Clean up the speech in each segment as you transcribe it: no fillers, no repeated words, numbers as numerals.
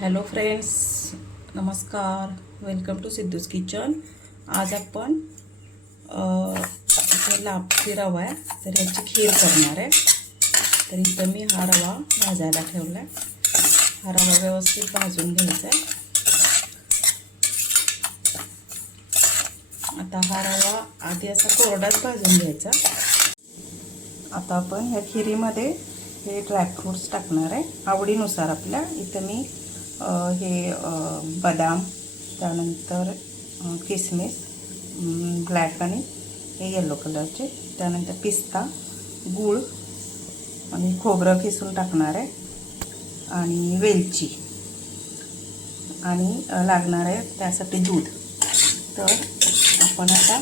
Hello friends, नमस्कार. Welcome to Siddhu's kitchen. आज आपण लापसी रवा आहे तर ह्याची खीर करणार आहे. तर इथं मी हा रवा भाजायला ठेवला आहे. हा रवा व्यवस्थित भाजून घ्यायचा आहे. आता हा रवा आधी असा कोरडाच भाजून घ्यायचा. आता आपण ह्या खिरीमध्ये हे ड्रायफ्रूट्स टाकणार आहे आवडीनुसार आपल्या. इथं मी हे बदाम, त्यानंतर किसमिस ब्लॅक आणि हे येलो कलरचे, त्यानंतर पिस्ता, गूळ आणि खोबरं किसून टाकणार आहे आणि वेलची आणि लागणार आहे त्यासाठी दूध. तर आपण आता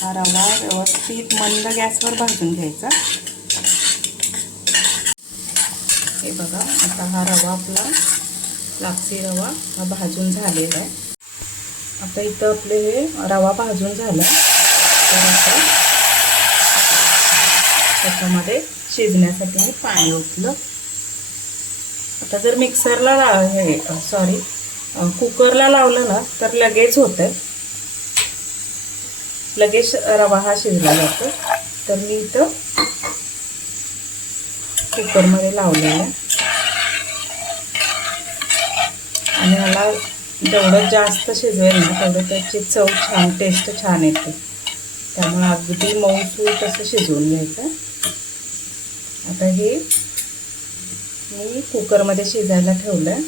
हा रवा व्यवस्थित मंद गॅसवर भाजून घ्यायचा. हे बघा, आता हा रवा आपला लापसी रवा हा भाजून झालेला आहे. आता इथं आपले हे रवा भाजून झाला. तर आता त्याच्यामध्ये शिजण्यासाठी मी पाणी ओतलं. आता जर मिक्सरला कुकरला लावलं ना तर लगेच होतं, लगेच रवा हा शिजला जातो. तर मी इथं कुकरमध्ये लावलेलं आहे आणि ह्याला जेवढं जास्त शिजवेल ना तेवढं त्याची चव छान, टेस्ट छान येते. त्यामुळे अगदी मऊसूत असं शिजवून घ्यायचं. आता हे मी कुकरमध्ये शिजायला ठेवलं आहे.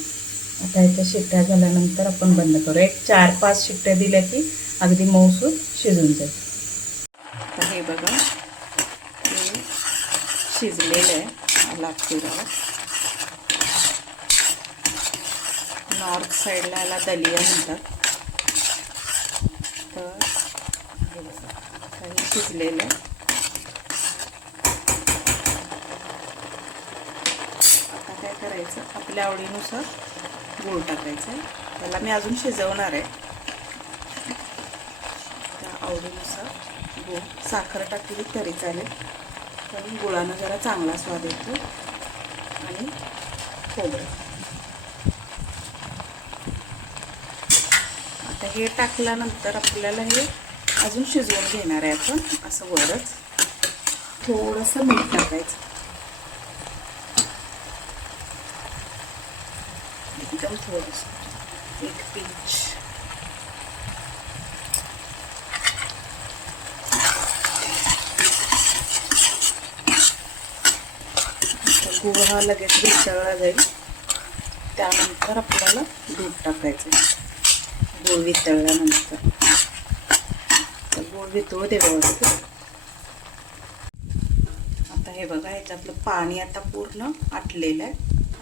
आता ह्याच्या शिट्ट्या झाल्यानंतर आपण बंद करू. एक 4-5 शिट्ट्या दिल्या की अगदी मऊसूत शिजून जाईल. आता हे बघा, हे शिजलेलं आहे लापसी रवा. नॉर्थ साईडला याला दलिया म्हणतात. तर हे बघा, काही शिजलेलं आहे. आता काय करायचं, आपल्या आवडीनुसार गूळ टाकायचं आहे. त्याला मी अजून शिजवणार आहे. त्या आवडीनुसार गूळ, साखर टाकली तरी चालेल, पण गुळानं जरा चांगला स्वाद येतो. आणि खोबरं. आता हे टाकल्यानंतर आपल्याला हे अजून शिजवून घेणार आहे आपण. असं वरच थोडंसं मीठ टाकायचं, एकदम थोडंसं, 1 पिंच. गूळ हा लगेच वितळला जाईल. त्यानंतर आपल्याला दूध टाकायचं. गूळ वितळल्यानंतर गूळ वितळू दे व्यवस्थित. आता हे बघा, ह्याच्यातलं पाणी आता पूर्ण आटलेलं आहे.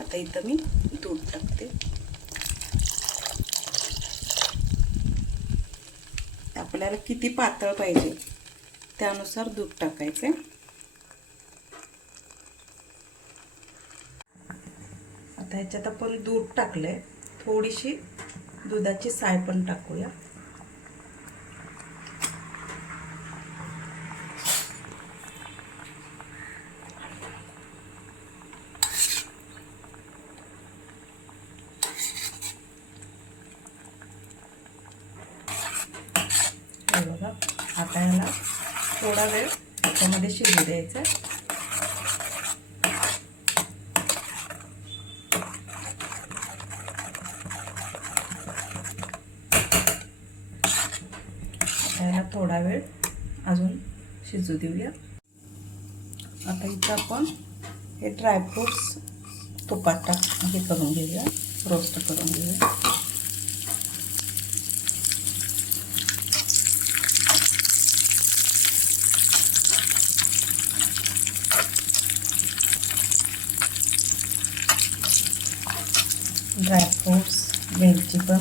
आता इथं मी दूध टाकते. आपल्याला किती पातळ पाहिजे त्यानुसार दूध टाकायचे. आता ह्याच्यात आपण दूध टाकलंय, थोडीशी दुधाची साय पण टाकूया. हे बघा, आता याला थोडा वेळ त्याच्यामध्ये शिजू द्यायचं. याला थोडा वेळ अजून शिजू देऊया. आता इथं आपण हे ड्रायफ्रूट्स तुपात हे करून घेऊया, रोस्ट करून घेऊया. ड्रायफ्रूट्स, वेलची पण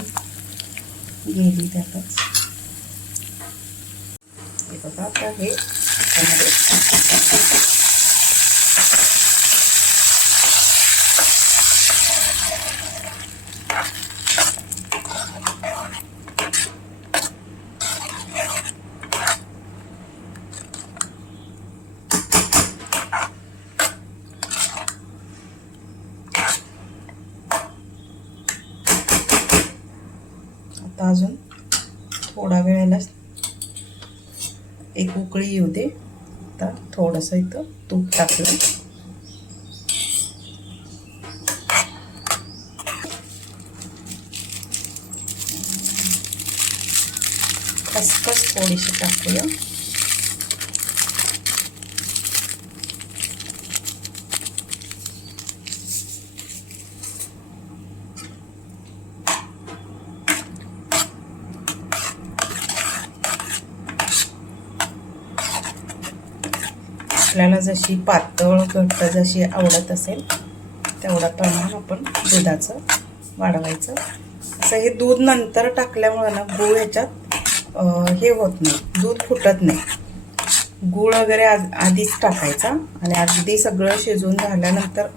गेली त्यातच. हे बघा, आता हे त्यामध्ये आता अजून थोडा वेळेला एक उकळी येऊ दे. आता थोडंसं इथं तूप टाकलं. खसखस थोडीशी टाकूया. आपल्याला जशी पातळ घट्ट जशी आवडत असेल तेवढा प्रमाण आपण दुधाचं वाढवायचं. असं हे दूध नंतर टाकल्यामुळे ना गूळ ह्याच्यात हे होत नाही, दूध फुटत नाही. गूळ वगैरे आधीच टाकायचा आणि अगदी सगळं शिजून झाल्यानंतर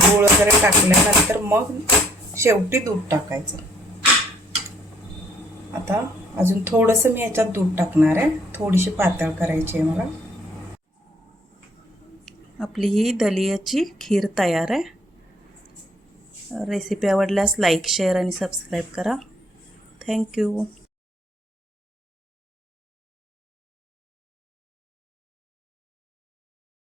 गूळ वगैरे टाकल्यानंतर मग शेवटी दूध टाकायचं. आता अजून थोडंसं मी याच्यात दूध टाकणार आहे, थोडीशी पातळ करायची आहे मला. आपली ही दलियाची खीर तयार आहे. रेसिपी आवडल्यास लाईक, शेअर आणि सबस्क्राईब करा. थँक्यू.